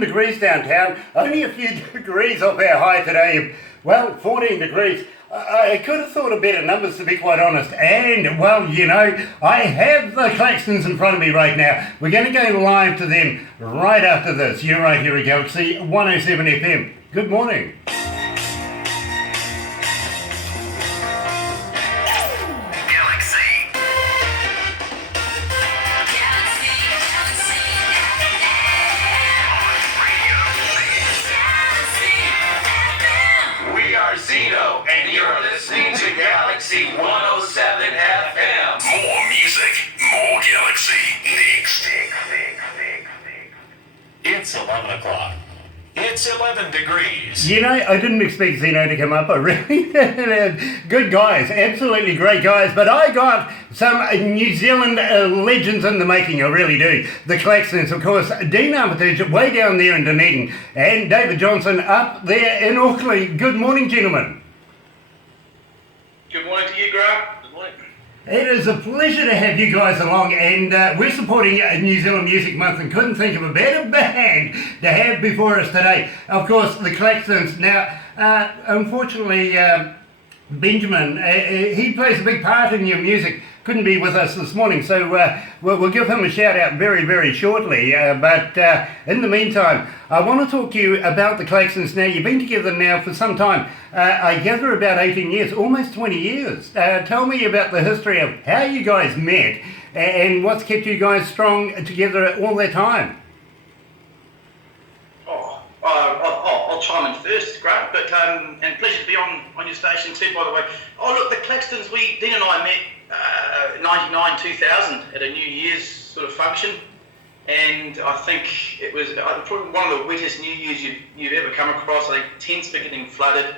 degrees downtown, only a few degrees off our high today. Well, 14 degrees. I could have thought of better numbers, to be quite honest. And, well, you know, I have the Claxtons in front of me right now. We're going to go live to them right after this. You're right here at Galaxy 107 FM. Good morning. And you're listening to Galaxy 107 FM. More music, more Galaxy. Next. It's 11 o'clock. It's 11 degrees. You know, I didn't expect Zeno to come up. I really good guys, absolutely great guys. But I got some New Zealand legends in the making, I really do. The Claxtons, of course, Dean Armitage way down there in Dunedin, and David Johnson up there in Auckland. Good morning, gentlemen. Good morning to you, Grant. Good morning. It is a pleasure to have you guys along, and we're supporting New Zealand Music Month and couldn't think of a better band to have before us today. Of course, the Claxtons. Now, unfortunately, Benjamin, he plays a big part in your music, couldn't be with us this morning, so we'll give him a shout out very, very shortly. But in the meantime, I want to talk to you about the Claxtons. Now, you've been together now for some time. I gather about 18 years, almost 20 years. Tell me about the history of how you guys met and what's kept you guys strong together all that time. I'll chime in first, Grant, but and pleasure to be on your station too, by the way. Oh, look, the Claxtons, Dean and I met 99, 2000 at a New Year's sort of function, and I think it was probably one of the wettest New Year's you've ever come across. I think tents were getting flooded,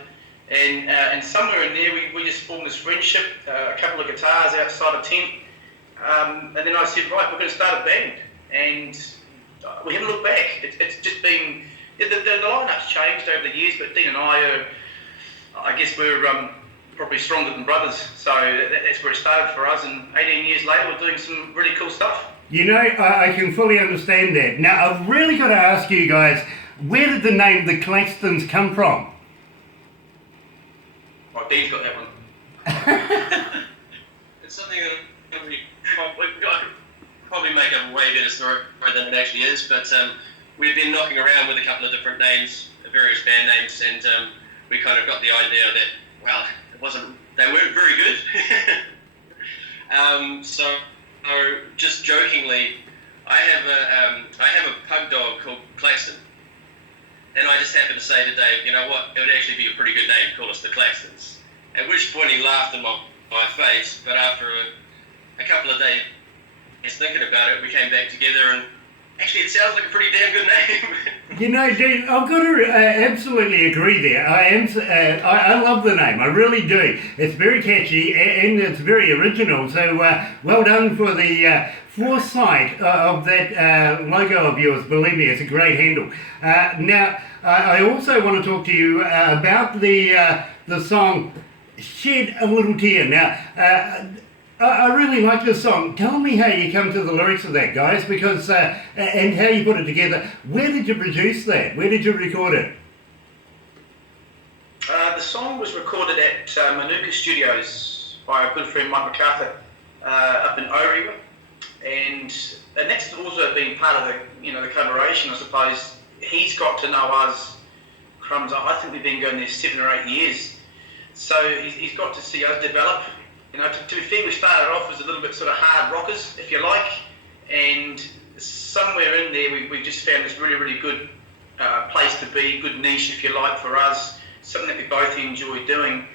and somewhere in there we just formed this friendship, a couple of guitars outside a tent, and then I said, right, we're going to start a band, and we haven't looked back. It's just been... The lineup's changed over the years, but Dean and I guess we're probably stronger than brothers. So that's where it started for us, and 18 years later, we're doing some really cool stuff. You know, I can fully understand that. Now, I've really got to ask you guys, where did the name the Claxtons come from? Well, Dean's got that one. It's something that we probably make a way better story than it actually is, but we've been knocking around with a couple of different names, various band names, and we kind of got the idea that, well, they weren't very good. So just jokingly, I have a pug dog called Claxton, and I just happened to say to Dave, you know what, it would actually be a pretty good name to call us the Claxtons. At which point he laughed in my face, but after a couple of days thinking about it, we came back together and actually, it sounds like a pretty damn good name. You know, Dean, I've got to absolutely agree there. I love the name, I really do. It's very catchy and it's very original. So well done for the foresight of that logo of yours. Believe me, it's a great handle. Now, I also want to talk to you about the song "Shed a Little Tear." Now. I really like this song. Tell me how you come to the lyrics of that, guys, because and how you put it together. Where did you produce that? Where did you record it? The song was recorded at Manuka Studios by our good friend Mike MacArthur up in Orewa, and that's also been part of the collaboration, I suppose. He's got to know us, crumbs. I think we've been going there 7 or 8 years, so he's got to see us develop. You know, to be fair, we started off as a little bit sort of hard rockers, if you like, and somewhere in there we just found this really, really good place to be, good niche, if you like, for us, something that we both enjoy doing.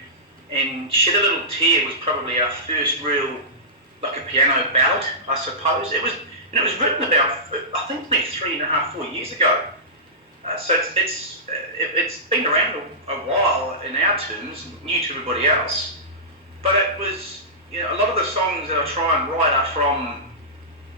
And Shed a Little Tear was probably our first real, like a piano ballad, I suppose. It was written about, I think, maybe 3.5, 4 years ago. So it's been around a while in our terms, new to everybody else. But it was, a lot of the songs that I try and write are from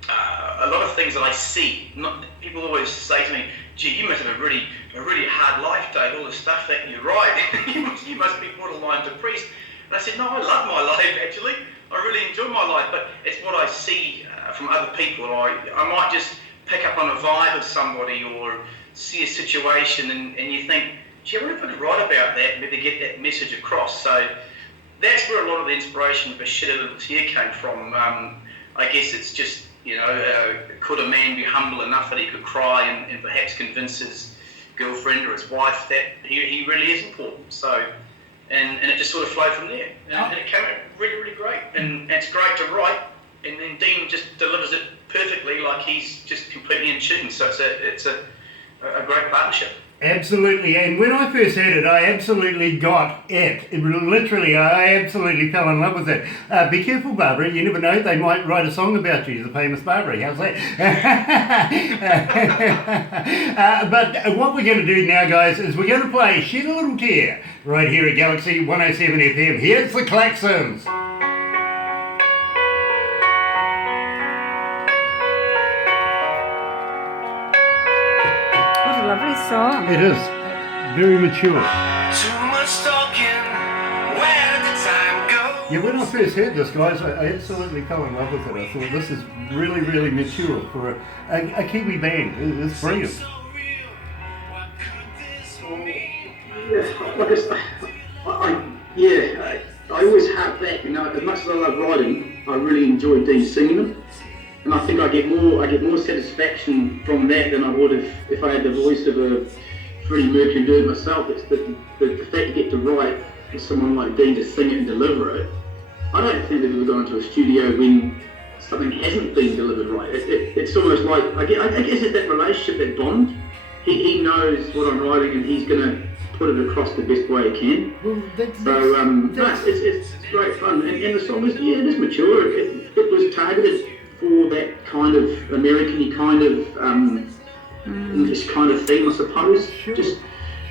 a lot of things that I see. People always say to me, "Gee, you must have a really hard life, Dave. All the stuff that you write, you must be borderline depressed." And I said, "No, I love my life actually. I really enjoy my life, but it's what I see from other people. I might just pick up on a vibe of somebody, or see a situation and you think, gee, I wonder if I could write about that, maybe get that message across. So that's where a lot of the inspiration for Shed a Little Tear came from. I guess it's just, could a man be humble enough that he could cry and perhaps convince his girlfriend or his wife that he really is important. So, and it just sort of flowed from there. And it came out really, really great. And it's great to write. And then Dean just delivers it perfectly, like he's just completely in tune. So it's a great partnership. Absolutely, and when I first heard it, I absolutely got it. Literally, I absolutely fell in love with it. Be careful, Barbara, you never know, they might write a song about you, the famous Barbara, how's that? But what we're going to do now, guys, is we're going to play Shed a Little Tear right here at Galaxy 107 FM. Here's the Claxtons. Lovely song. It is very mature. Too much talking. Where did the time go? Yeah, when I first heard this, guys, I absolutely fell in love with it. I thought this is really, really mature for a Kiwi band. It's brilliant. I always have that. As much as I love writing, I really enjoy Dean singing them. And I think I get more satisfaction from that than I would if I had the voice of a Freddie Mercury and do it myself. It's the fact you get to write with someone like Dean to sing it and deliver it. I don't think they've ever gone into a studio when something hasn't been delivered right. It's almost like, I guess it's that relationship, that bond. He knows what I'm writing and he's going to put it across the best way he can. Well, it's great fun. And the song is, it is mature. It was targeted for that kind of American-y kind of English kind of theme, I suppose. Sure. Just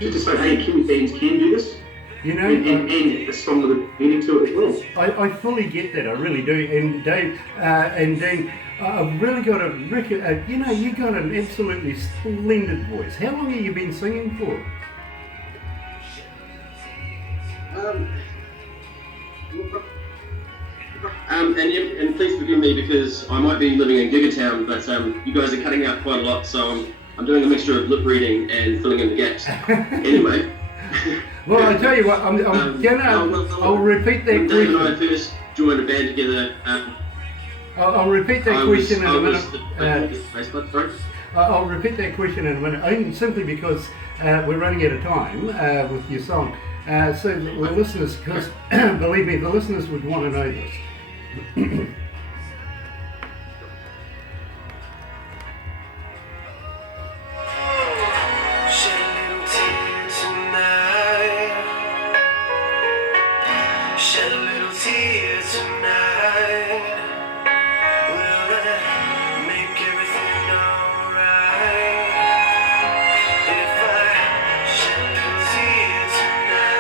to say, hey, Kiwi bands can do this. And a song with a meaning to it as well. I fully get that, I really do. And Dave and Dean, I've really got to reckon, you've got an absolutely splendid voice. How long have you been singing for? And please forgive me because I might be living in Gigatown, but you guys are cutting out quite a lot, so I'm doing a mixture of lip reading and filling in the gaps. Anyway. Well, I tell you what, I'll repeat that question. Dave and I first joined a band together. I'll repeat that question in a minute. I'll repeat that question in a minute, only simply because we're running out of time with your song. So the listeners, because believe me, the listeners would want to know this. Shed a little tear tonight. Shed a little tear tonight. Will I make everything alright? If I shed a little tear tonight.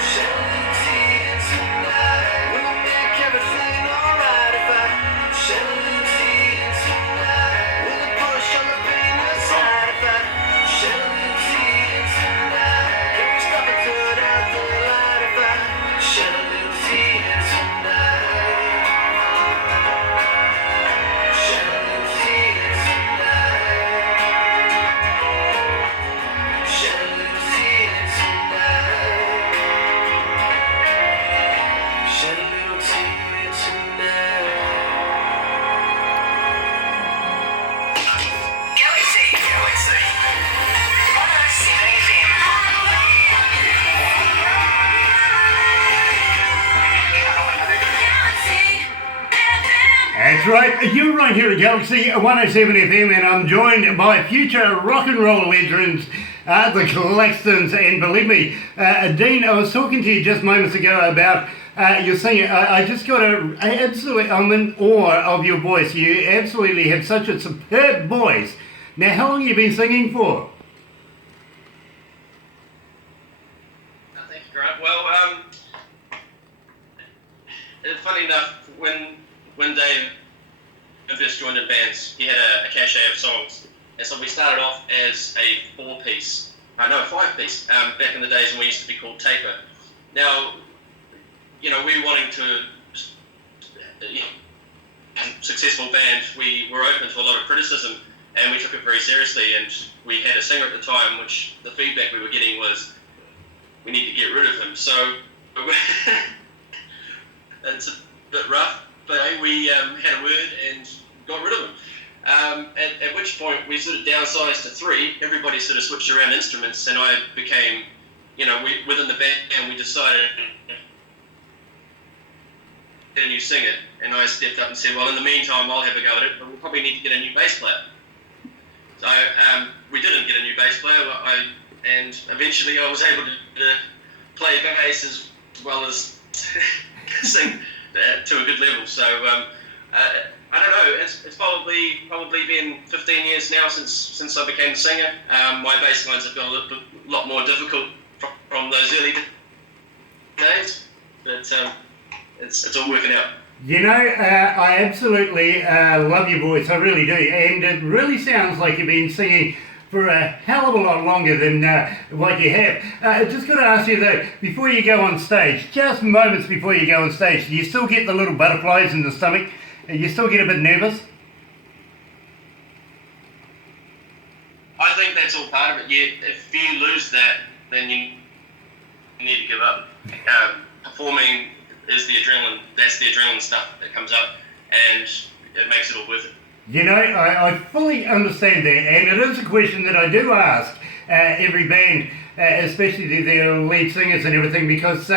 Shed a little tear tonight. Will I make everything alright? If I shed a little tear tonight. Will it push all the pain aside? If I shed a little tear tonight. Can we stop and turn out the light? If I shed a little tear tonight. Shed a little tear tonight. Shed a little tear tonight. Shed a little tear tonight. Galaxy. 107 That's right, you're right here at Galaxy 107 FM, and I'm joined by future rock and roll legends, the Claxtons. And believe me, Dean, I was talking to you just moments ago about your singing. I just got I'm in awe of your voice. You absolutely have such a superb voice. Now, how long have you been singing for? Thank you, Grant. Well, funny enough, when Dave first joined in bands, he had a cachet of songs, and so we started off as a 5-piece back in the days when we used to be called Taper. Now, we were wanting to successful band. We were open to a lot of criticism, and we took it very seriously. And we had a singer at the time, which the feedback we were getting was, we need to get rid of him. So it's a bit rough, but we had a word and got rid of him. At which point we sort of downsized to 3. Everybody sort of switched around instruments, and I became, within the band, we decided get a new singer, and I stepped up and said, well, in the meantime, I'll have a go at it, but we'll probably need to get a new bass player. So we didn't get a new bass player, and eventually I was able to play bass as well as sing to a good level. So I don't know. It's probably been 15 years now since I became a singer. My bass lines have got a lot more difficult from those early days, but it's all working out. I absolutely love your voice, I really do, and it really sounds like you've been singing for a hell of a lot longer than what you have. Just got to ask you though, before you go on stage, just moments before you go on stage, do you still get the little butterflies in the stomach? You still get a bit nervous? I think that's all part of it. If you lose that, then you need to give up. Performing is the adrenaline. That's the adrenaline stuff that comes up, and it makes it all worth it. I fully understand that, and it is a question that I do ask every band, especially to their lead singers and everything, because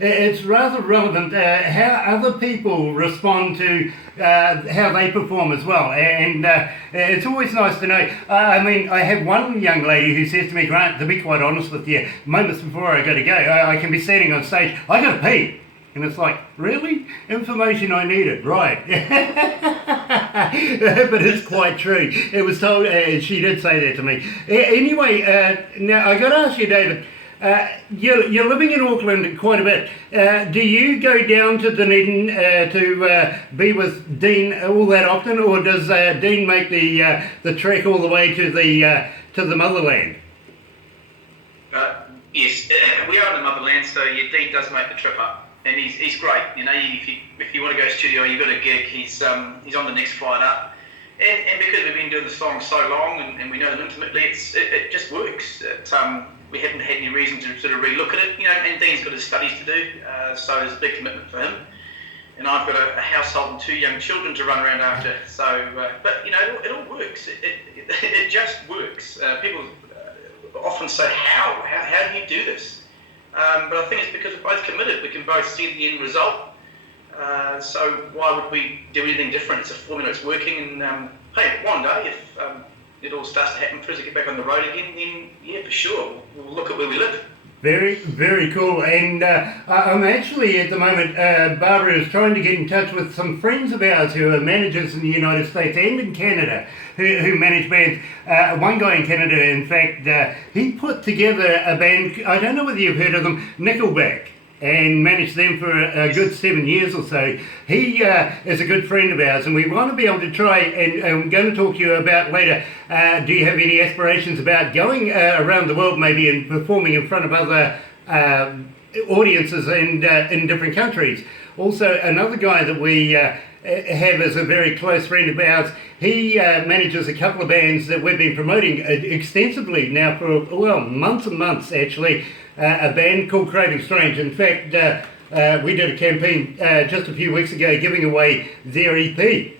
it's rather relevant how other people respond to how they perform as well, and it's always nice to know. I have one young lady who says to me, Grant, to be quite honest with you, moments before I got to go, I can be standing on stage, I got to pee. And it's like, really? Information I needed, right. But it's quite true. It was told, she did say that to me. Anyway, now I got to ask you, David, you're living in Auckland quite a bit. Do you go down to Dunedin to be with Dean all that often, or does Dean make the trek all the way to the motherland? Yes, we are in the motherland, so yeah, Dean does make the trip up. And he's great, if you want to go studio, you've got a gig, he's on the next flight up. And because we've been doing the song so long and we know them intimately, it just works. We haven't had any reason to sort of relook at it, and Dean's got his studies to do, so there's a big commitment for him. And I've got a household and 2 young children to run around after, so, but it all works. It just works. People often say, how do you do this? But I think it's because we're both committed. We can both see the end result. So why would we do anything different? It's a formula that's working. And hey, one day, if it all starts to happen for us to get back on the road again, then yeah, for sure, we'll look at where we live. Very, very cool. And I'm actually at the moment, Barbara is trying to get in touch with some friends of ours who are managers in the United States and in Canada who manage bands. One guy in Canada, in fact, he put together a band, I don't know whether you've heard of them, Nickelback, and managed them for a good 7 years or so. He is a good friend of ours, and we want to be able to try, and I'm going to talk to you about later, do you have any aspirations about going around the world maybe and performing in front of other audiences and in different countries? Also, another guy that we have as a very close friend of ours, he manages a couple of bands that we've been promoting extensively now for, well, months and months actually. A band called Craving Strange. In fact, we did a campaign just a few weeks ago giving away their EP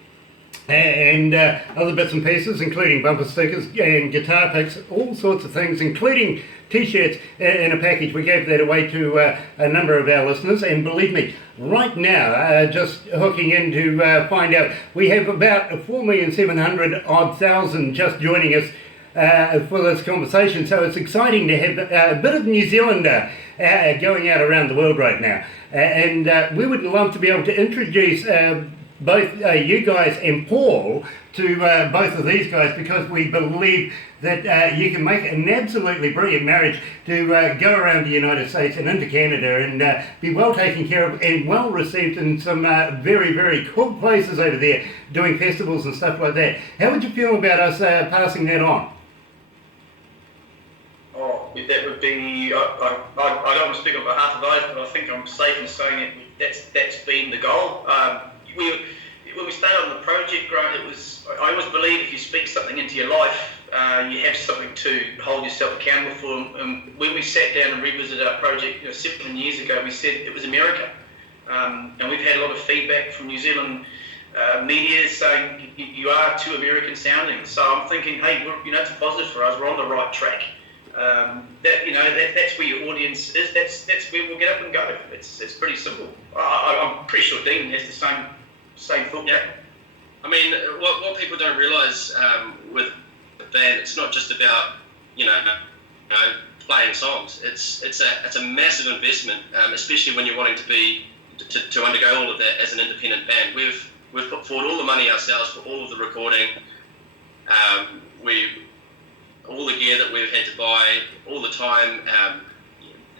and other bits and pieces, including bumper stickers and guitar picks, all sorts of things, including t-shirts in a package. We gave that away to a number of our listeners, and believe me, right now, just hooking in to find out, we have about 4,700,000 just joining us for this conversation, so it's exciting to have a bit of New Zealander going out around the world right now, and we would love to be able to introduce both you guys and Paul to both of these guys, because we believe that you can make an absolutely brilliant marriage to go around the United States and into Canada and be well taken care of and well received in some very, very cool places over there, doing festivals and stuff like that. How would you feel about us passing that on? Oh, that would be, I don't want to speak on behalf of those, but I think I'm safe in saying that that's been the goal. when we started on the project, Grant, I always believe if you speak something into your life, you have something to hold yourself accountable for. And when we sat down and revisited our project 7 years ago, we said it was America. And we've had a lot of feedback from New Zealand media saying you are too American sounding. So I'm thinking, hey, it's positive for us. We're on the right track. That's where your audience is. That's where we'll get up and go. It's pretty simple. I'm pretty sure Dean has the same thought. Yeah. I mean, what people don't realise with the band, it's not just about playing songs. It's a massive investment, especially when you're wanting to undergo all of that as an independent band. We've put forward all the money ourselves for all of the recording. All the gear that we've had to buy, all the time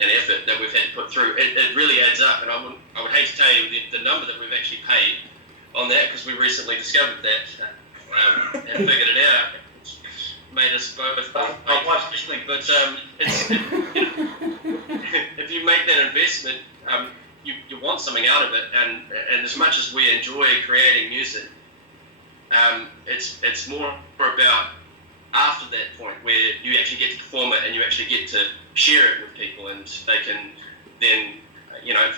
and effort that we've had to put through, it really adds up. And I would hate to tell you the number that we've actually paid on that, because we recently discovered that and figured it out. It's made us both. But if you make that investment, you want something out of it. And as much as we enjoy creating music, it's more about after that point where you actually get to perform it and you actually get to share it with people, and they can then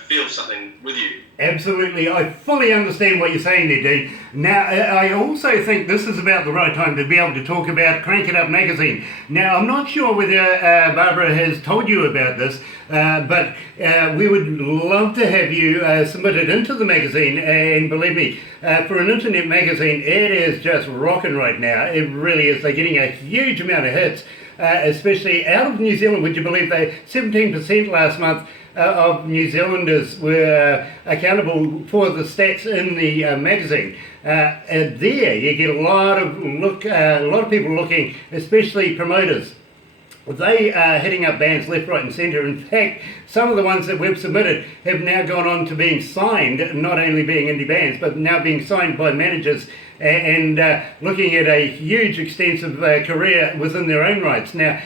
feel something with you. Absolutely, I fully understand what you're saying there, Dean. Now, I also think this is about the right time to be able to talk about Crank It Up magazine. Now, I'm not sure whether Barbara has told you about this, but we would love to have you submitted into the magazine, and believe me, for an internet magazine, it is just rocking right now. It really is. They're getting a huge amount of hits, especially out of New Zealand. Would you believe 17% last month of New Zealanders were accountable for the stats in the magazine. And there you get a lot of people looking, especially promoters. They are hitting up bands left, right and centre. In fact, some of the ones that we've submitted have now gone on to being signed, not only being indie bands, but now being signed by managers and looking at a huge, extensive career within their own rights. Now,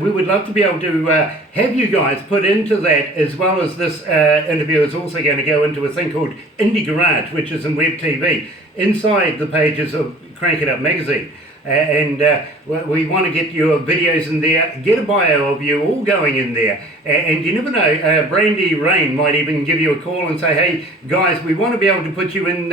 we would love to be able to have you guys put into that, as well as this interview is also going to go into a thing called Indie Garage, which is in web TV, inside the pages of Crank It Up magazine. And we want to get your videos in there, get a bio of you all going in there, and you never know, Brandy Rain might even give you a call and say, hey guys, we want to be able to put you in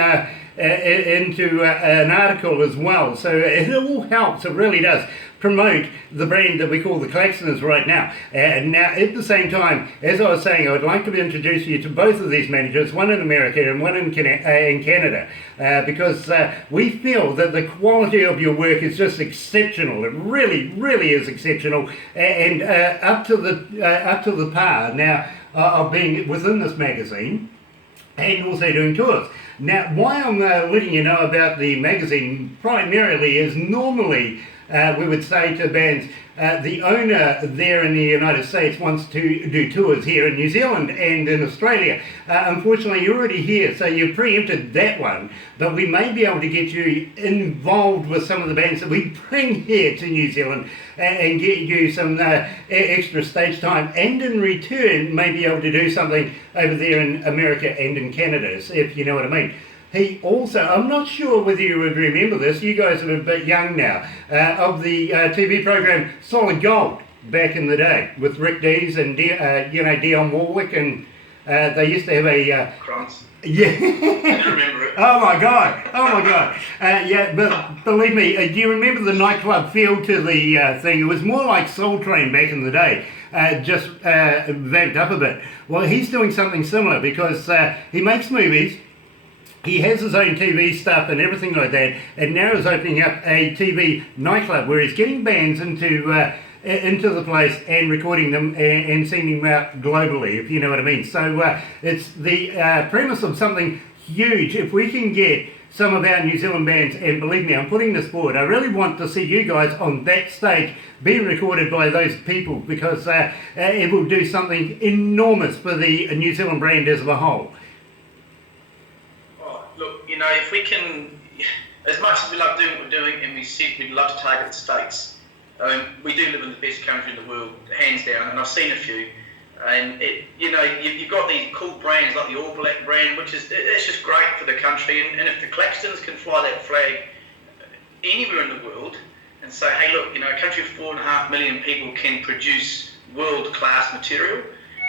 into an article as well. So it all helps, it really does promote the brand that we call the Claxtons right now. And now at the same time, as I was saying, I would like to introduce you to both of these managers, one in America and one in Canada, because we feel that the quality of your work is just exceptional. It really, really is exceptional, and up to the par now of being within this magazine and also doing tours. Now, why I'm letting you know about the magazine primarily is normally we would say to bands, the owner there in the United States wants to do tours here in New Zealand and in Australia. Unfortunately, you're already here, so you've preempted that one. But we may be able to get you involved with some of the bands that we bring here to New Zealand and get you some extra stage time, and in return may be able to do something over there in America and in Canada, if you know what I mean. He also, I'm not sure whether you would remember this, you guys are a bit young now, of the TV program Solid Gold back in the day with Rick Dees and Dionne Warwick, and they used to have a... Krantz. Yeah. I do remember it. Oh my God. Yeah, but believe me, do you remember the nightclub feel to the thing? It was more like Soul Train back in the day, just vamped up a bit. Well, he's doing something similar because he makes movies. He has his own TV stuff and everything like that, and now is opening up a TV nightclub where he's getting bands into the place and recording them and sending them out globally, if you know what I mean. So it's the premise of something huge. If we can get some of our New Zealand bands, and believe me, I'm putting this forward, I really want to see you guys on that stage being recorded by those people, because it will do something enormous for the New Zealand brand as a whole. Look, if we can, as much as we love doing what we're doing, and we said we'd love to target the States, we do live in the best country in the world, hands down, and I've seen a few. And you've got these cool brands like the All Black brand, which is it's just great for the country. And if the Claxtons can fly that flag anywhere in the world and say, hey, look, a country of 4.5 million people can produce world-class material,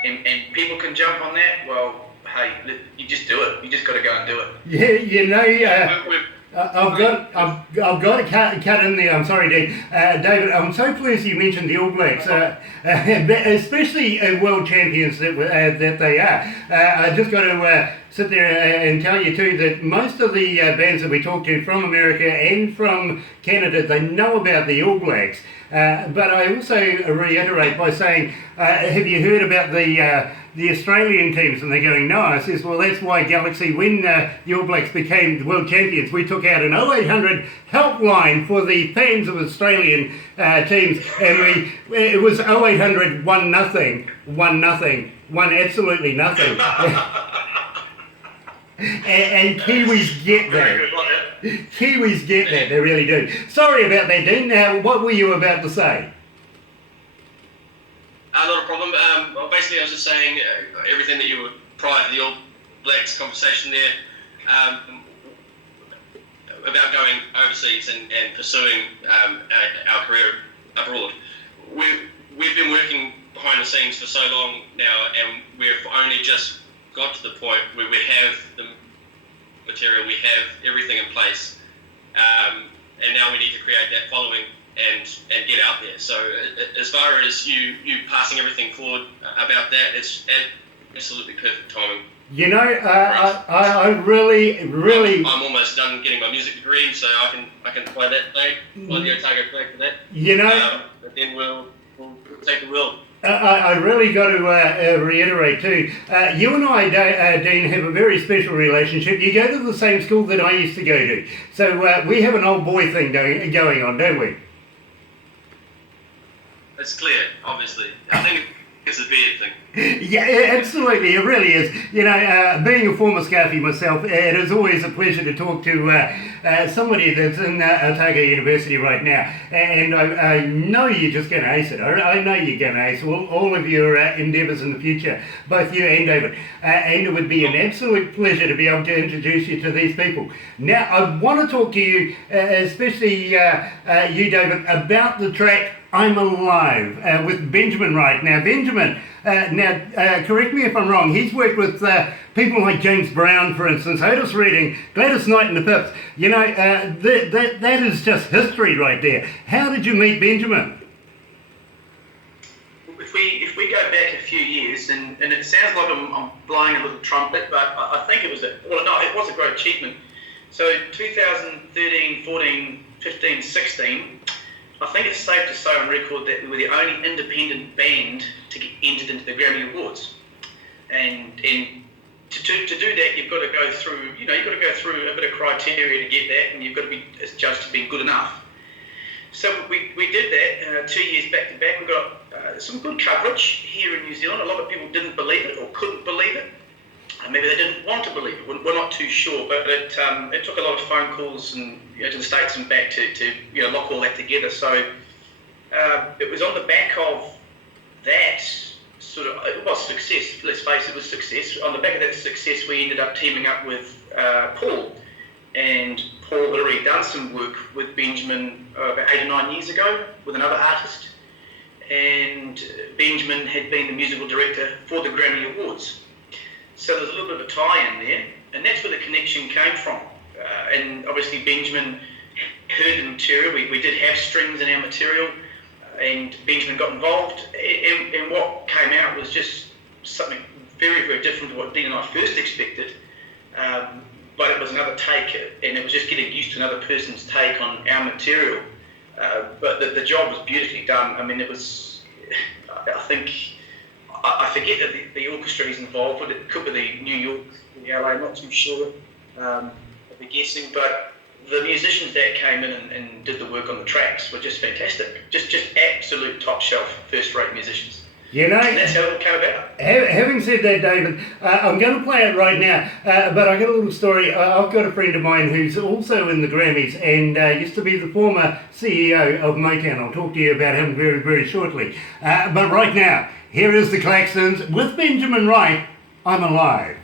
and people can jump on that. Well, hey, you just do it. You just got to go and do it. Yeah, I've got to cut in there. I'm sorry, David. I'm so pleased you mentioned the All Blacks, especially world champions that they are. I just got to sit there and tell you too that most of the bands that we talk to from America and from Canada, they know about the All Blacks. But I also reiterate by saying, have you heard about the Australian teams? And they're going, no. I says, well, that's why Galaxy, when the All Blacks became the world champions, we took out an 0800 helpline for the fans of Australian teams, and it was 0800 1-0, 1-0, 1 absolutely nothing. And Kiwis get that. Kiwis get that, they really do. Sorry about that, Dean. Now, what were you about to say? Not a problem. Basically, I was just saying everything that you were prior to the All Blacks conversation there about going overseas and pursuing our career abroad. We've been working behind the scenes for so long now, and we've only just got to the point where we have the material, we have everything in place, and now we need to create that following and get out there. So as far as you passing everything forward about that, it's absolutely perfect timing. I really I'm almost done getting my music degree, so I can play that flag, play the Otago flag for that. But then we'll take the world. I really got to reiterate too, you and I, Dean, have a very special relationship. You go to the same school that I used to go to, so we have an old boy thing going on, don't we? It's clear, obviously. I think it's a beard thing. Yeah, absolutely, it really is. Being a former Scarfie myself, it is always a pleasure to talk to somebody that's in Otago University right now. And I know you're just going to ace it. I know you're going to ace all of your endeavours in the future, both you and David. And it would be an absolute pleasure to be able to introduce you to these people. Now, I want to talk to you, especially you, David, about the track I'm Alive with Benjamin right now. Benjamin, correct me if I'm wrong, he's worked with people like James Brown, for instance, Otis Redding, Gladys Knight and the Pips. That is just history right there. How did you meet Benjamin? If we go back a few years, and it sounds like I'm blowing a little trumpet, but I think it was it was a great achievement. So 2013, 14, 15, 16, I think it's safe to say on record that we were the only independent band to get entered into the Grammy Awards. And to do that, you've got to go through, you've got to go through a bit of criteria to get that, and you've got to be judged to be good enough. So we did that 2 years back to back. We got some good coverage here in New Zealand. A lot of people didn't believe it or couldn't believe it. Maybe they didn't want to believe it. We're not too sure, but it took a lot of phone calls and to the States and back to lock all that together. So it was on the back of that it was success. Let's face it, it was success. On the back of that success, we ended up teaming up with Paul, and Paul had already done some work with Benjamin about 8 or 9 years ago with another artist, and Benjamin had been the musical director for the Grammy Awards. So there's a little bit of a tie-in there, and that's where the connection came from. And obviously Benjamin heard the material. We did have strings in our material, and Benjamin got involved. And what came out was just something very, very different to what Dean and I first expected. But it was another take, and it was just getting used to another person's take on our material. But the job was beautifully done. I mean, it was, I forget that the orchestra is involved, but it could be the New York, the LA, not too sure. I'd be guessing, but the musicians that came in and did the work on the tracks were just fantastic. Just absolute top shelf, first rate musicians. You know, And that's how it all came about. having said that, David, I'm going to play it right now, but I got a little story. I've got a friend of mine who's also in the Grammys and used to be the former CEO of Motown. I'll talk to you about him very, very shortly. But right now, here is the Claxtons with Benjamin Wright, I'm Alive.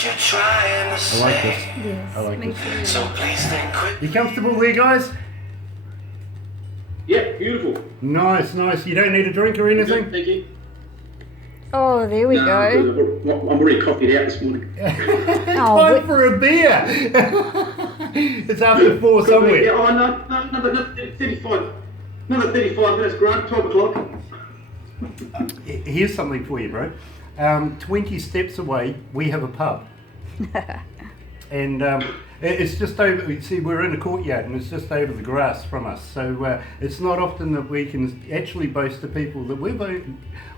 You're trying to I say. like this. Yes, I like me this. too. So please think quick. You comfortable there, guys? Yeah, beautiful. Nice, nice. You don't need a drink or anything? Thank you. Oh, there we No, go. because I'm already coffeeed out this morning. Oh, Time for a beer. It's after 4 somewhere. Yeah, oh, no, another 35. Another 35 minutes, Grant, 12 o'clock. Here's something for you, bro. 20 steps away, we have a pub. And it's just over, you see, we're in a courtyard and it's just over the grass from us. So it's not often that we can actually boast to people that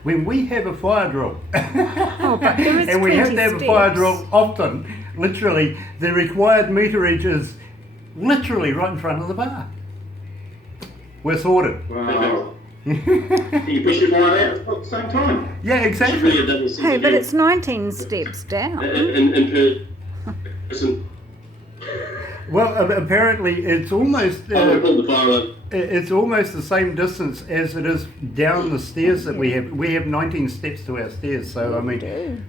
when we have a fire drill. oh, but there is And we have 20 to have a fire steps. drill often. Literally, the required meterage is literally right in front of the bar. We're sorted. Wow. You push your line out at the same time. Yeah, It's exactly. really a double sense Hey, of but humor. it's 19 steps down. And person, Well, apparently it's almost I would pull the fire alarm. it's almost the same distance as it is down the stairs that we have. We have 19 steps to our stairs, so I mean,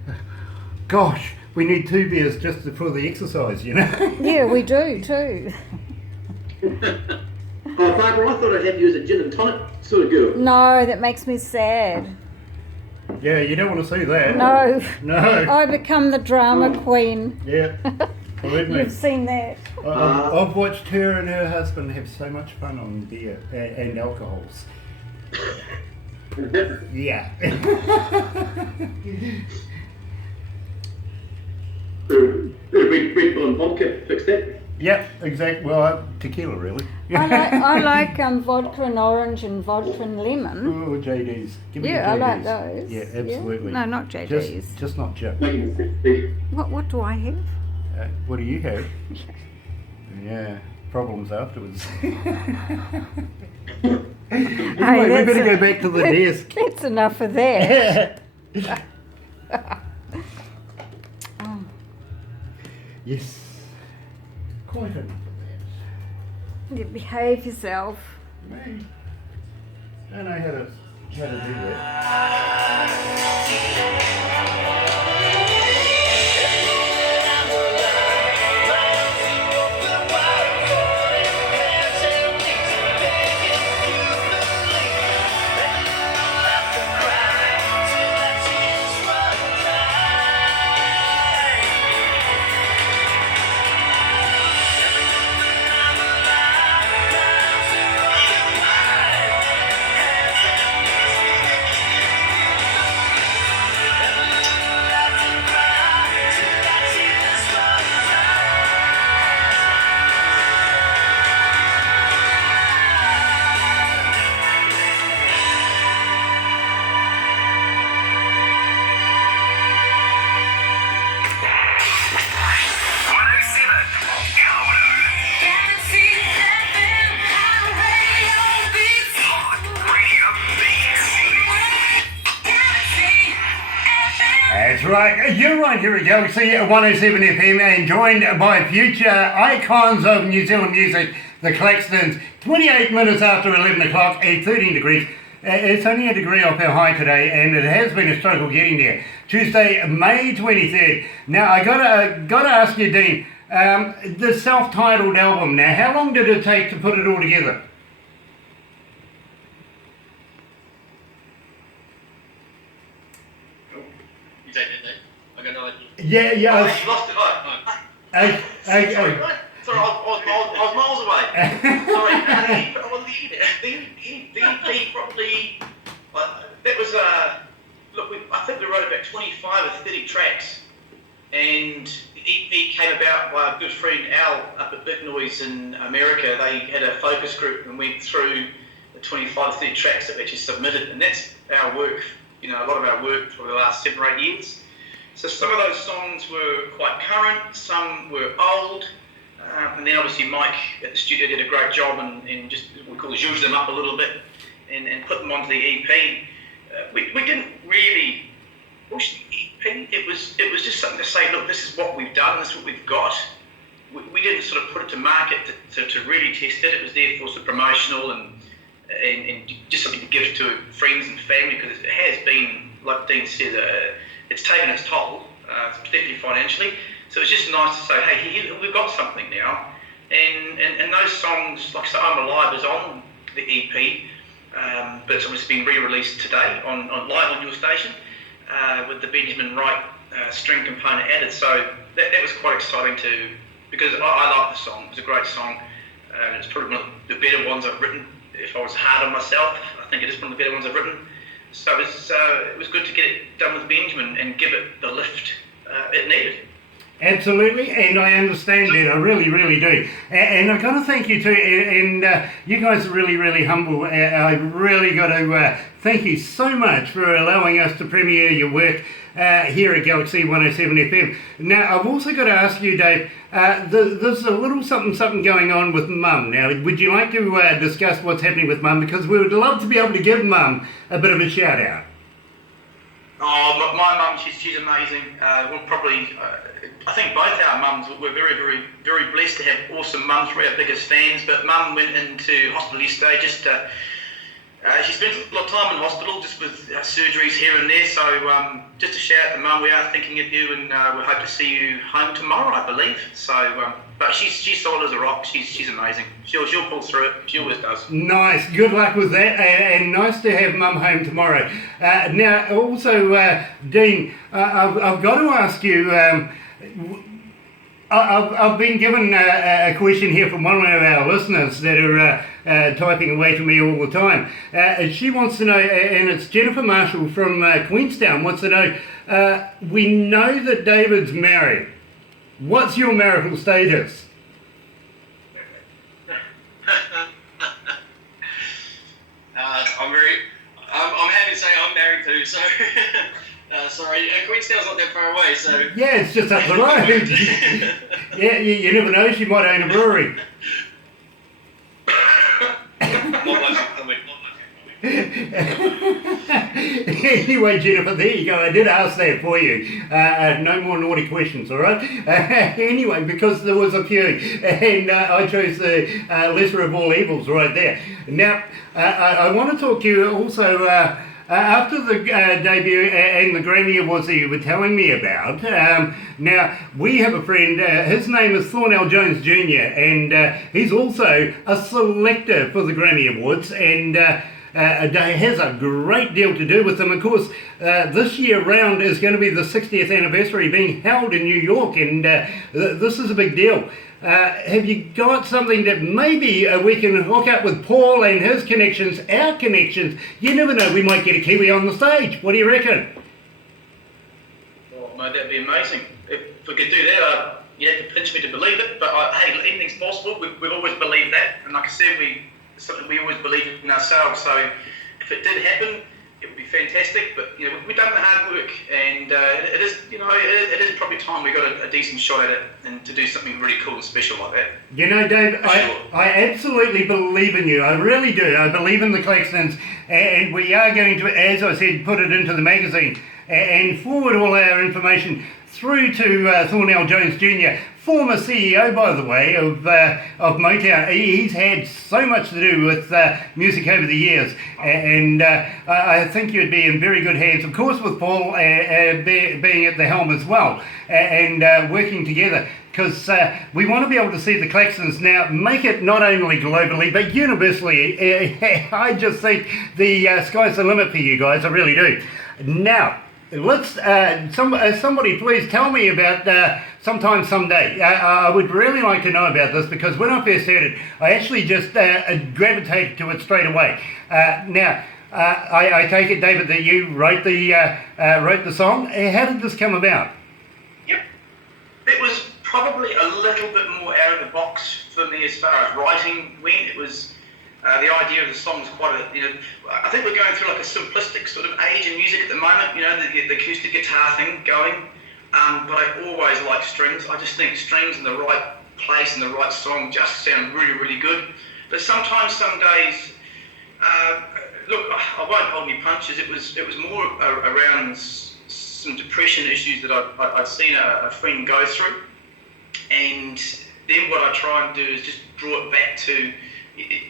gosh, we need 2 beers just for the exercise, you know. Yeah, we do too. Oh, Barbara, I thought I'd have you as a gin and tonic sort of girl. No, that makes me sad. Yeah, you don't want to see that. No, No. I become the drama queen. Yeah. Believe me. You've seen that. I've watched her and her husband have so much fun on beer and alcohols. Yeah. Red Bull and vodka, fix that. Yep, exactly. Well, tequila, really. I like vodka and orange and vodka and lemon. Oh, JD's. Give me Yeah, I the like JDs. those. Yeah, absolutely. No, not JD's. Just not Joe. Making it What do I have? What do you have? Yeah, problems afterwards. Anyway, we that's better go a- back to the desk. That's enough of that. Yes. Quite enough of You behave yourself. that. Me. I know how to do that. That's right. You're right. Here we go. We see 107 FM and joined by future icons of New Zealand music, the Claxtons. 28 minutes after 11 o'clock at 13 degrees. It's only a degree off our high today, and it has been a struggle getting there. Tuesday, May 23rd. Now, I gotta ask you, Dean, the self-titled album. Now, how long did it take to put it all together? You take that, Dave. I got no idea. Yeah, Oh, yeah. you lost it. Oh. Sorry, Sorry, right? Sorry, I was miles away. Sorry, the probably, that was, look, I think we wrote about 25 or 30 tracks, and the EP came about by a good friend Al up at Big Noise in America. They had a focus group and went through the 25 or 30 tracks that we actually submitted, and that's our work, you know, a lot of our work for the last 7 or 8 years. So some of those songs were quite current, some were old, and then obviously Mike at the studio did a great job and just, we call zhuzh them up a little bit and put them onto the EP. We didn't really push the EP, it was just something to say, look, this is what we've done, this is what we've got. We didn't sort of put it to market to really test it. It was there for sort of promotional and just something to give to friends and family, because it has been, like Dean said, it's taken its toll, particularly financially. So it's just nice to say, hey, we've got something now. And those songs, like I say, I'm Alive is on the EP, but it's obviously been re-released today on live on your station with the Benjamin Wright string component added. So that was quite exciting too, because I love the song. It was a great song. It's probably one of the better ones I've written. If I was hard on myself, I think it is one of the better ones I've written. So it was good to get it done with Benjamin and give it the lift it needed. Absolutely, and I understand that, I really, really do. And I've got to thank you too, and you guys are really, really humble. I really got to thank you so much for allowing us to premiere your work here at Galaxy 107 FM. Now, I've also got to ask you, Dave, there's a little something going on with Mum. Now, would you like to discuss what's happening with Mum? Because we would love to be able to give Mum a bit of a shout out. Oh, my mum, she's amazing. We'll probably, I think both our mums, we're very, very, very blessed to have awesome mums. We're our biggest fans. But Mum went into hospital yesterday. She spends a lot of time in hospital just with surgeries here and there. So just a shout out to Mum. We are thinking of you, and we hope to see you home tomorrow, I believe. So, but she's solid as a rock. She's amazing. She'll pull through it. She always does. Nice. Good luck with that, and nice to have Mum home tomorrow. Now, also, Dean, I've got to ask you. I've been given a question here from one of our listeners that are typing away to me all the time. She wants to know, and it's Jennifer Marshall from Queenstown, wants to know, we know that David's married. What's your marital status? I'm happy to say I'm married too, so sorry, Queenstown's not that far away, so... Yeah, it's just up the road. Yeah, you never know, she might own a brewery. Anyway, Jennifer, there you go. I did ask that for you. No more naughty questions, all right? Anyway, because there was a few, and I chose the lesser of all evils right there. Now, I want to talk to you also after the debut and the Grammy Awards that you were telling me about. Now, we have a friend, his name is Thornell Jones Jr., and he's also a selector for the Grammy Awards, and has a great deal to do with them. Of course, this year round is going to be the 60th anniversary being held in New York, and this is a big deal. Have you got something that maybe we can hook up with Paul and his connections, our connections? You never know, we might get a Kiwi on the stage. What do you reckon? Well, mate, that'd be amazing. If we could do that, you'd have to pinch me to believe it, but hey, anything's possible. We've always believed that, and like I said, it's something we always believe in ourselves. So if it did happen, it would be fantastic. But you know, we've done the hard work, and it is probably time we got a decent shot at it and to do something really cool and special like that. You know, Dave, I absolutely believe in you. I really do. I believe in the Claxtons, and we are going to, as I said, put it into the magazine and forward all our information through to Thornell Jones Jr., former CEO, by the way, of Motown. He's had so much to do with music over the years, and I think you'd be in very good hands, of course, with Paul being at the helm as well, and working together, because we want to be able to see the Claxtons now make it not only globally, but universally. I just think the sky's the limit for you guys, I really do. Now, let's somebody please tell me about Sometime Someday. I would really like to know about this, because when I first heard it, I actually just gravitated to it straight away. Now, I take it, David, that you wrote the song. How did this come about? Yep, it was probably a little bit more out of the box for me as far as writing went. It was. The idea of the song is quite I think we're going through like a simplistic sort of age in music at the moment, the acoustic guitar thing going, but I always like strings. I just think strings in the right place in the right song just sound really, really good. But sometimes, some days, look, I won't hold any punches. It was more around some depression issues that I'd seen a friend go through, and then what I try and do is just draw it back to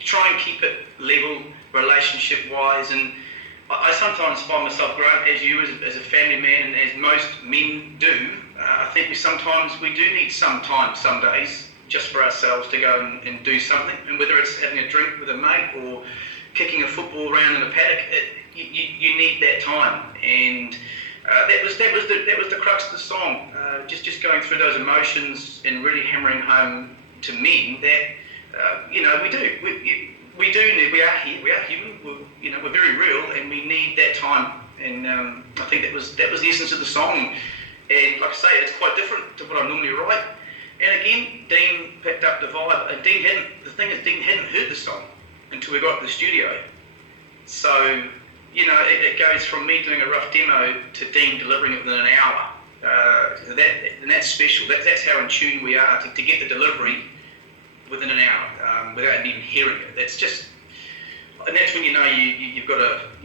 try and keep it level relationship-wise. And I sometimes find myself, Grant, as you as a family man, and as most men do, I think we do need some time, some days, just for ourselves to go and do something. And whether it's having a drink with a mate or kicking a football around in a paddock, you need that time. And that was the crux of the song. Just going through those emotions and really hammering home to men that we are human. We're very real, and we need that time. And I think that was the essence of the song. And like I say, it's quite different to what I normally write. And again, Dean picked up the vibe. And Dean hadn't heard the song until we got to the studio. So it goes from me doing a rough demo to Dean delivering it within an hour. That's special. That's how in tune we are to get the delivery within an hour without even hearing it. And that's when you know you've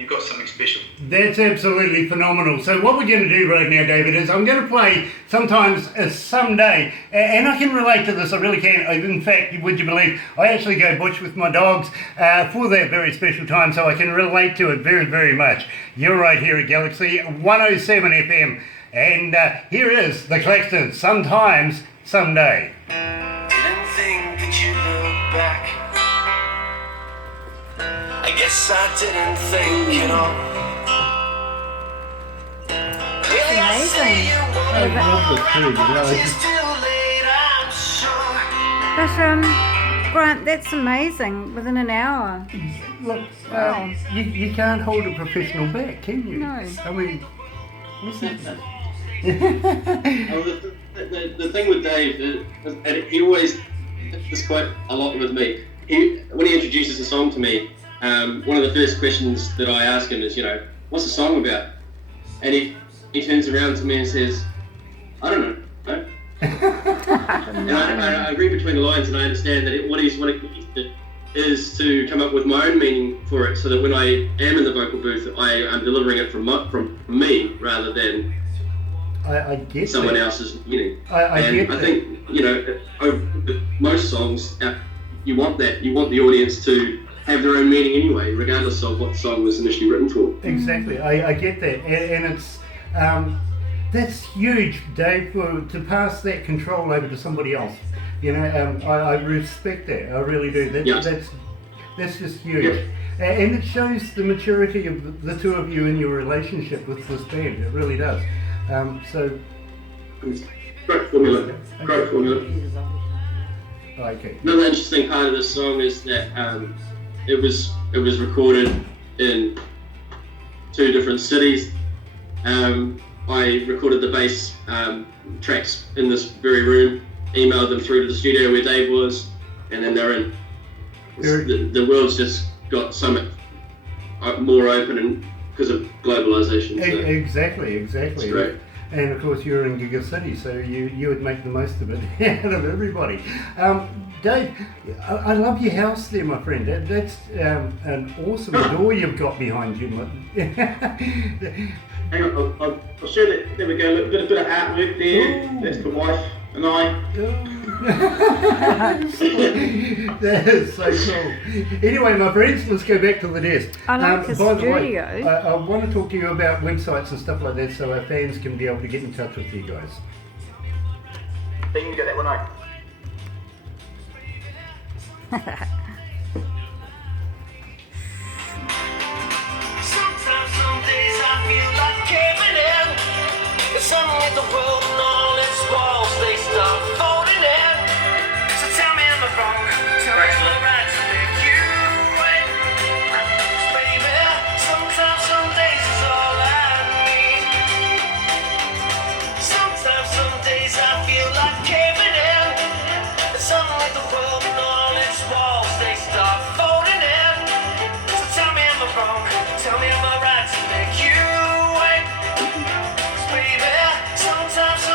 got something special. That's absolutely phenomenal. So what we're going to do right now, David, is I'm going to play sometimes someday, and I can relate to this. I really can. In fact, would you believe I actually go bush with my dogs for that very special time, so I can relate to it very, very much. You're right here at Galaxy 107 FM, and here is the Claxtons. Sometimes, someday. Didn't think that you'd look back. I guess I didn't think at all. Really, I say you I wanna love go the tune, around, but it's too late, I'm sure. But Grant, that's amazing. Within an hour. Look, Wow. you can't hold a professional back, can you? No. I mean, listen. The thing with Dave, and he always, it's quite a lot with me. When he introduces a song to me, one of the first questions that I ask him is, what's the song about? And he turns around to me and says, I don't know. And I read between the lines, and I understand that what he's is to come up with my own meaning for it, so that when I am in the vocal booth, I'm delivering it from me rather than I get someone that. else's meaning. I get I that. think, over most songs, you want that. You want the audience to have their own meaning anyway, regardless of what the song was initially written for. Exactly, I get that, and it's that's huge, Dave, to pass that control over to somebody else. I respect that, I really do. That's just huge, and it shows the maturity of the two of you in your relationship with this band. It really does. So, Great formula. Great formula. okay. Another interesting part of this song is that it was recorded in 2 different cities. I recorded the bass tracks in this very room, emailed them through to the studio where Dave was, and then they're in. The world's just got so much more open and because of globalization. So Exactly. it's great. And of course you're in Giga City, so you would make the most of it out of everybody. Dave, I love your house there, my friend. That's an awesome door you've got behind you. Hang on, I'll show that. There we go. Look, a bit of artwork there. Ooh. That's the wife and I. That is so cool. Anyway, my friends, let's go back to the desk. I like the by the way, studio. I want to talk to you about websites and stuff like that, so our fans can be able to get in touch with you guys. Then you get that one out. Sometimes, some days I feel like caving in. It's suddenly the world and all its walls, they start folding in. So tell me am I wrong? Tell me am I right to make you wait? 'Cause baby, sometimes, some days is all I need. Sometimes, some days I feel like caving in. It's suddenly the world and all its walls, they start folding in. So tell me am I wrong? Tell me am I right to make you wait? 'Cause baby, sometimes,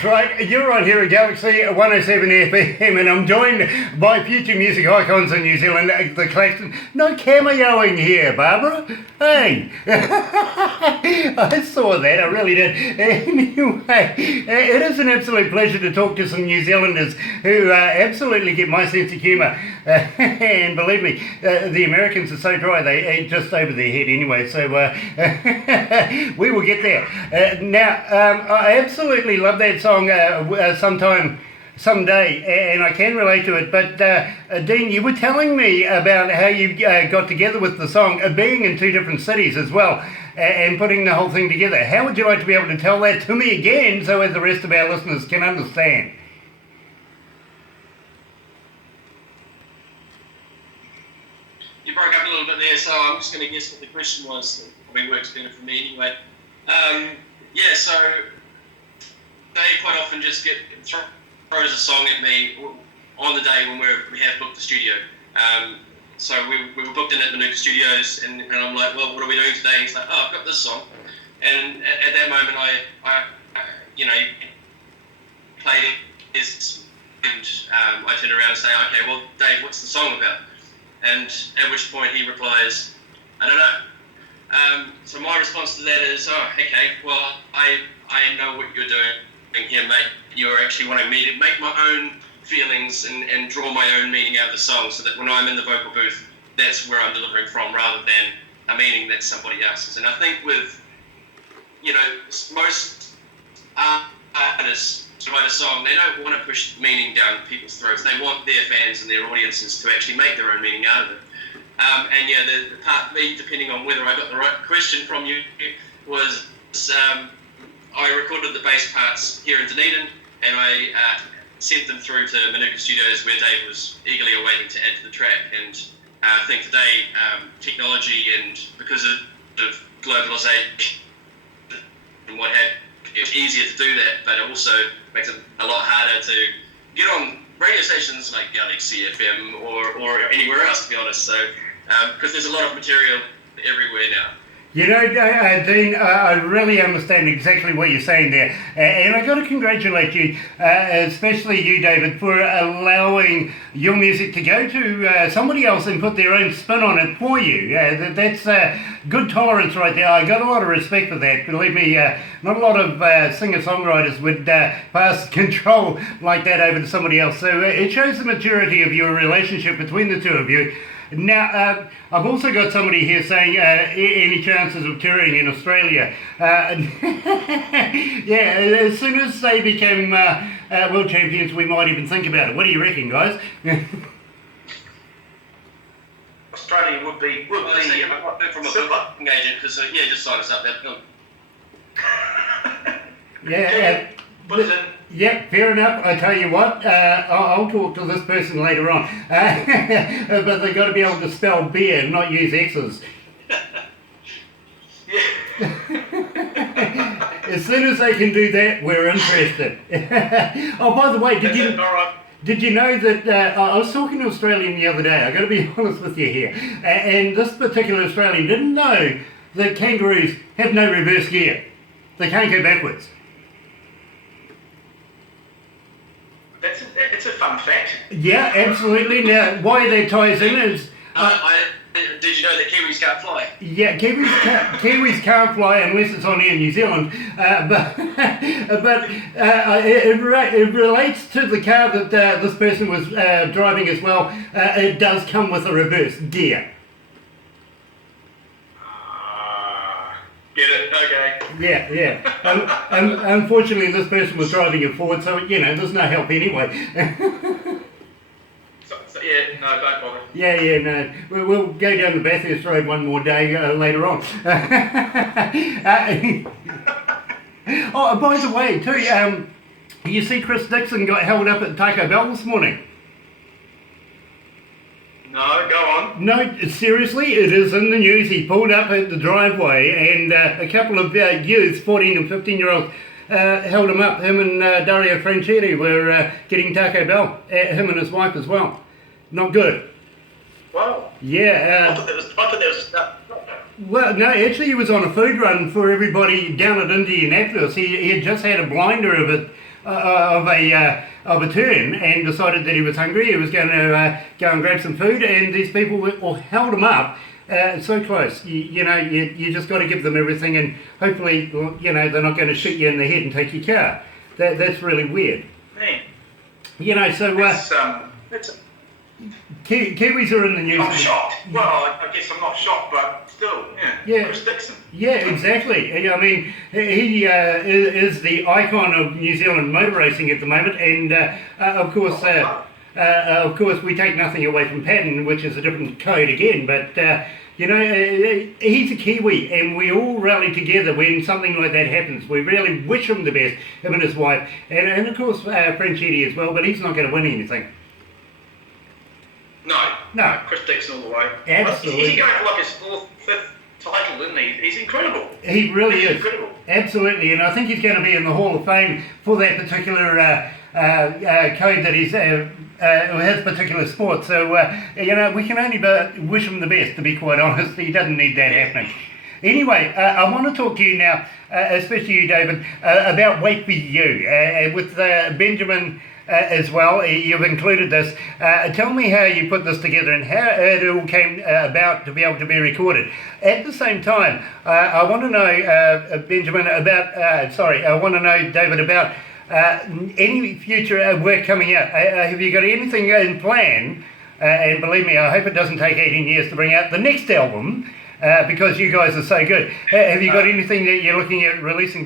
That's right. You're right here at Galaxy 107 FM, and I'm joined by future music icons in New Zealand, the Claxtons. No cameoing here, Barbara. Hey, I saw that. I really did. Anyway, it is an absolute pleasure to talk to some New Zealanders who absolutely get my sense of humour. And believe me, the Americans are so dry, they ain't just over their head anyway. So we will get there. Now, I absolutely love that song, Someday, and I can relate to it. But Dean, you were telling me about how you got together with the song, being in two different cities as well, and putting the whole thing together. How would you like to be able to tell that to me again, so as the rest of our listeners can understand? You broke up a little bit there, so I'm just going to guess what the question was. It probably works better for me anyway. So they quite often just throws a song at me on the day when we have booked the studio. So we were booked in at Manuka Studios, and I'm like, well, what are we doing today? And he's like, oh, I've got this song. And at that moment, I played his, and I turned around and say, okay, well, Dave, what's the song about? And at which point he replies, I don't know. So my response to that is, oh, okay, well, I know what you're doing here, mate. You're actually wanting me to make my own feelings and draw my own meaning out of the song, so that when I'm in the vocal booth, that's where I'm delivering from, rather than a meaning that's somebody else's. And I think with, most artists to write a song, they don't want to push meaning down people's throats. They want their fans and their audiences to actually make their own meaning out of it. The part B, depending on whether I got the right question from you, was I recorded the bass parts here in Dunedin, and I sent them through to Manuka Studios, where Dave was eagerly awaiting to add to the track. And I think today, technology, and because of globalization and what have you, it's easier to do that, but it also makes it a lot harder to get on radio stations like Galaxy FM or anywhere else, to be honest. So, because there's a lot of material everywhere now. Dean, I really understand exactly what you're saying there, and I've got to congratulate you, especially you, David, for allowing your music to go to somebody else and put their own spin on it for you. That's good tolerance right there. I got a lot of respect for that. Believe me, not a lot of singer-songwriters would pass control like that over to somebody else. So it shows the maturity of your relationship between the two of you. Now, I've also got somebody here saying, any chances of touring in Australia? As soon as they became world champions, we might even think about it. What do you reckon, guys? Australia would be from a booking agent, because just sign us up there. Put it in. Yeah, fair enough. I tell you what, I'll talk to this person later on. But they've got to be able to spell beer, not use X's. As soon as they can do that, we're interested. Oh, by the way, did you know that I was talking to an Australian the other day? I've got to be honest with you here. And this particular Australian didn't know that kangaroos have no reverse gear. They can't go backwards. It's a fun fact. Yeah, absolutely. Now, why that ties in is... did you know that Kiwis can't fly? Yeah, Kiwis can't fly unless it's on Air New Zealand. But it relates to the car that this person was driving as well. It does come with a reverse gear. Get it? Okay. Yeah. Unfortunately, this person was driving a Ford, so there's no help anyway. No, don't bother. No. We'll go down the Bathurst Road one more day later on. Oh, by the way, too, you see Chris Dixon got held up at Taco Bell this morning. No, go on. No, seriously, it is in the news. He pulled up at the driveway, and a couple of youths, 14 and 15-year-olds, held him up. Him and Dario Franchitti were getting Taco Bell, him and his wife as well. Not good. Wow. Yeah. I thought that was Well, no, actually he was on a food run for everybody down at Indianapolis. He had just had a blinder of it of a turn and decided that he was hungry. He was going to go and grab some food, and these people held him up so close. You just got to give them everything, and hopefully, they're not going to shoot you in the head and take your car. That's really weird. Man. So Kiwis are in the news. I'm shocked. Well, I guess I'm not shocked, but still, yeah. Chris Dixon. Yeah, exactly. I mean, he is the icon of New Zealand motor racing at the moment, and of course, we take nothing away from Patton, which is a different code again. But he's a Kiwi, and we all rally together when something like that happens. We really wish him the best, him and his wife, and of course Franchetti as well. But he's not going to win anything. No. Chris Dixon all the way. Absolutely. He's going for like his fourth, fifth title, isn't he? He's incredible. He really is. Incredible. Absolutely, and I think he's going to be in the Hall of Fame for that particular code that he's his particular sport. So we can only wish him the best. To be quite honest, he doesn't need that happening. Anyway, I want to talk to you now, especially you, David, about Wait For You with Benjamin. As well, you've included this. Tell me how you put this together and how it all came about to be able to be recorded. At the same time, I want to know, Benjamin, I want to know, David, about any future work coming out. Have you got anything in plan? And believe me, I hope it doesn't take 18 years to bring out the next album, because you guys are so good. Have you got anything that you're looking at releasing?